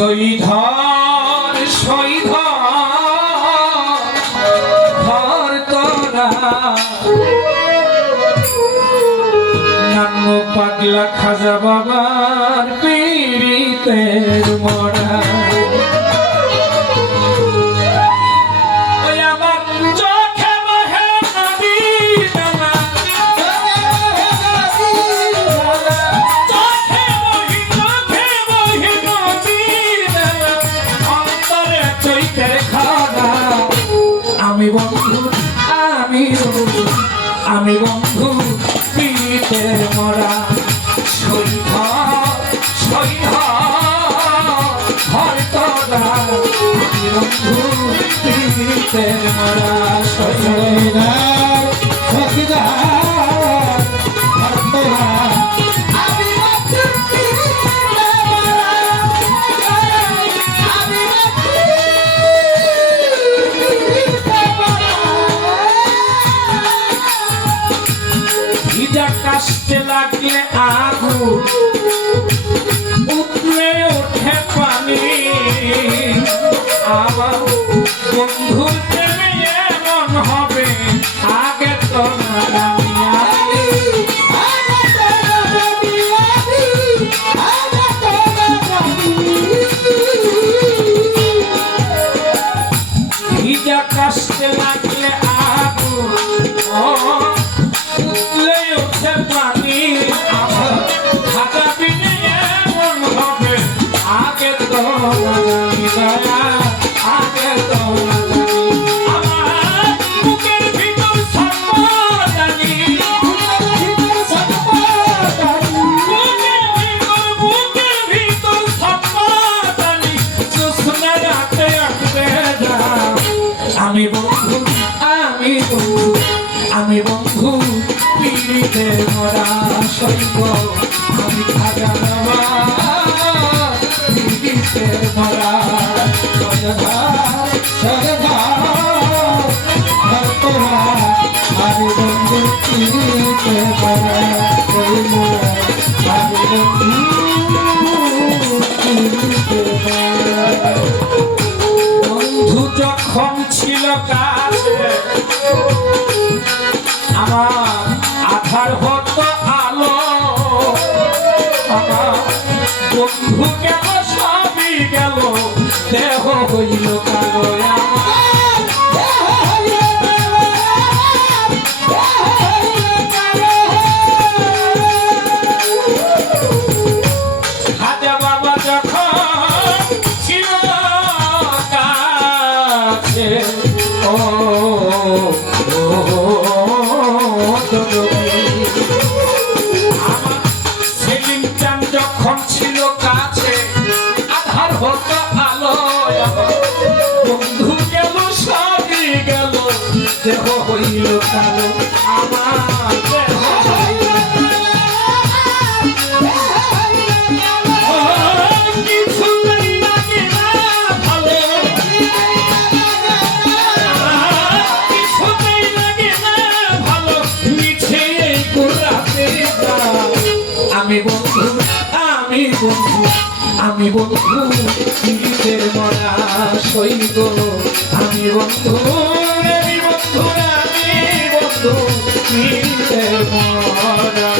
শহীধর শহীধর ঘর তোরা নান্ন পাগলা খাজা বাবার পীড়িতের মরা আমি বন্ধু পীড়িতের মরা শহীধর শহীধর ঘর তোরা আমি বন্ধু পীড়িতের মরা শহীধর শহীধর ঘর তোরা কাশতে লাগলে আগুন উঠলে ওঠে পানি আমার বন্ধুর প্রেমে এমন হবে আগে তো ভিজা কাশতে লাগলে আগুন পানি আমার খাজা বিনে এমন হবে আগে তো জানি দয়া আগে তো আমার বুকের ভিতর জানি বুকের ভিতর জানি জোছনা রাতে আঁকতে যা আমি বন্ধু আমি বন্ধু আমি বন্ধু পীড়িতের মরা সৈব আমি খাজা বাবা পীড়িতের মরা আমি বন্ধু পীড়িতের মরা সৈব আমি বন্ধু বন্ধু যখন ছিল কাছে আমার আধার হতো আলো আমার বন্ধু গেল সবই গেল দেহ হইল কালো খাজা বাবা যখন ছিল কাছে সেলিম চান যখন ছিল কাছে আধার হতো আলো বন্ধু গেল সবই গেল দেহ হইল কালো আমার আমি বন্ধু আমি বন্ধু আমি বন্ধু পীড়িতের মরা সৈব আমি বন্ধু আমি বন্ধু আমি বন্ধু পীড়িতের মরা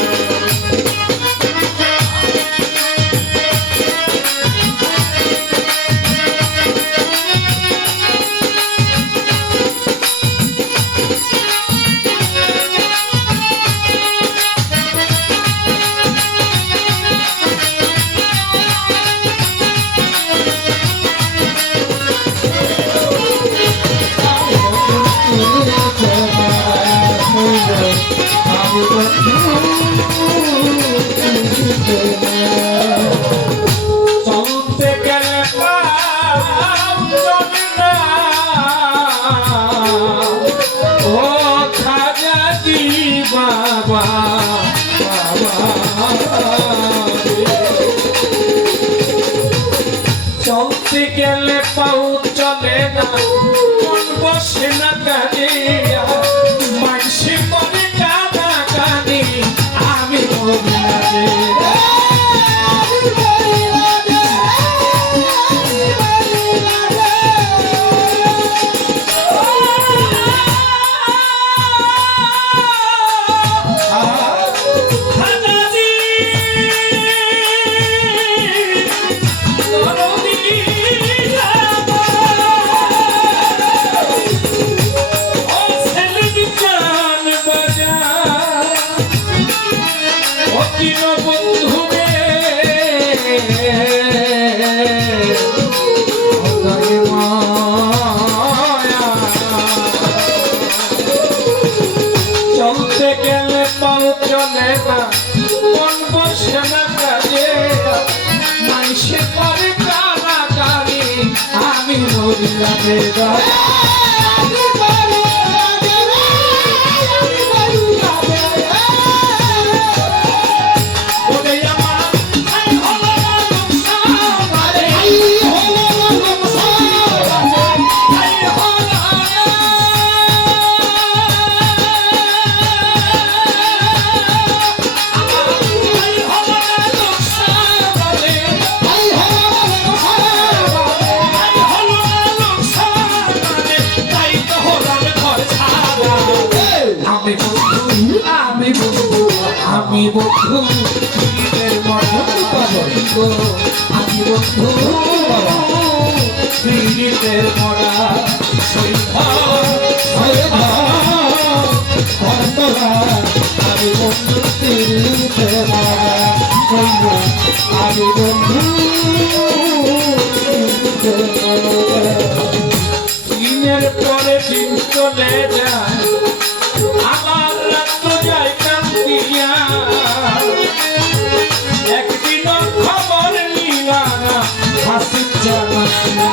চলতে গেলে ও খাজাজি বাবা চলতে গেলে পাও চলে না মন বসে না কাজে মানসি করে কাদা কানি আমি বলি আমি মরিলাম রে দাদা আমি বন্ধু পীড়িতের মরা আমি বন্ধু পীড়িতের মরা আমি বন্ধু পীড়িতের মরা আমি বন্ধু দিনের পরে দিন চলে যায় আমার রাত যায় কান্দিয়া একদিন খবর নিলা না হাসি জানাসিয়া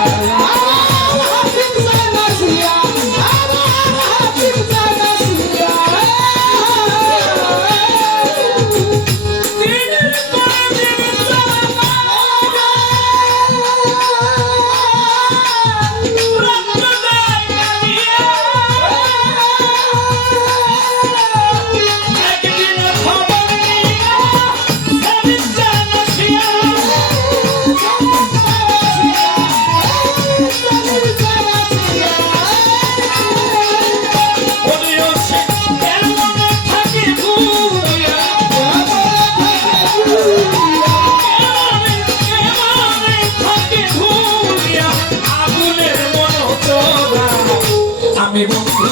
আমি বন্ধু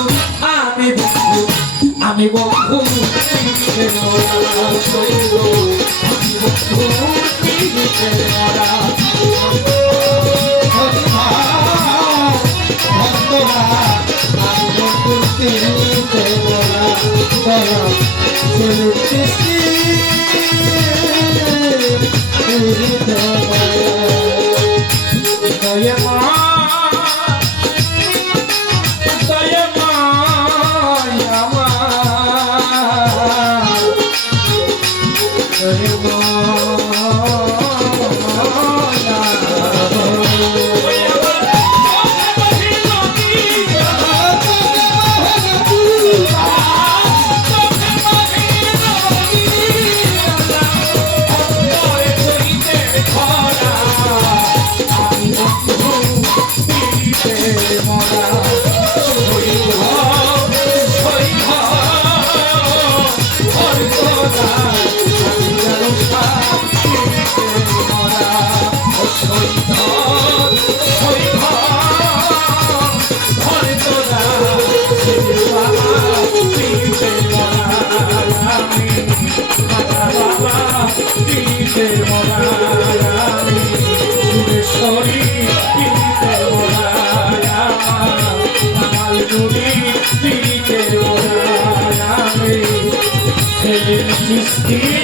আমি বন্ধু পীড়িতের মরা আমি বন্ধু পীড়িতের মরা আমি বন্ধু পীড়িতের মরা Just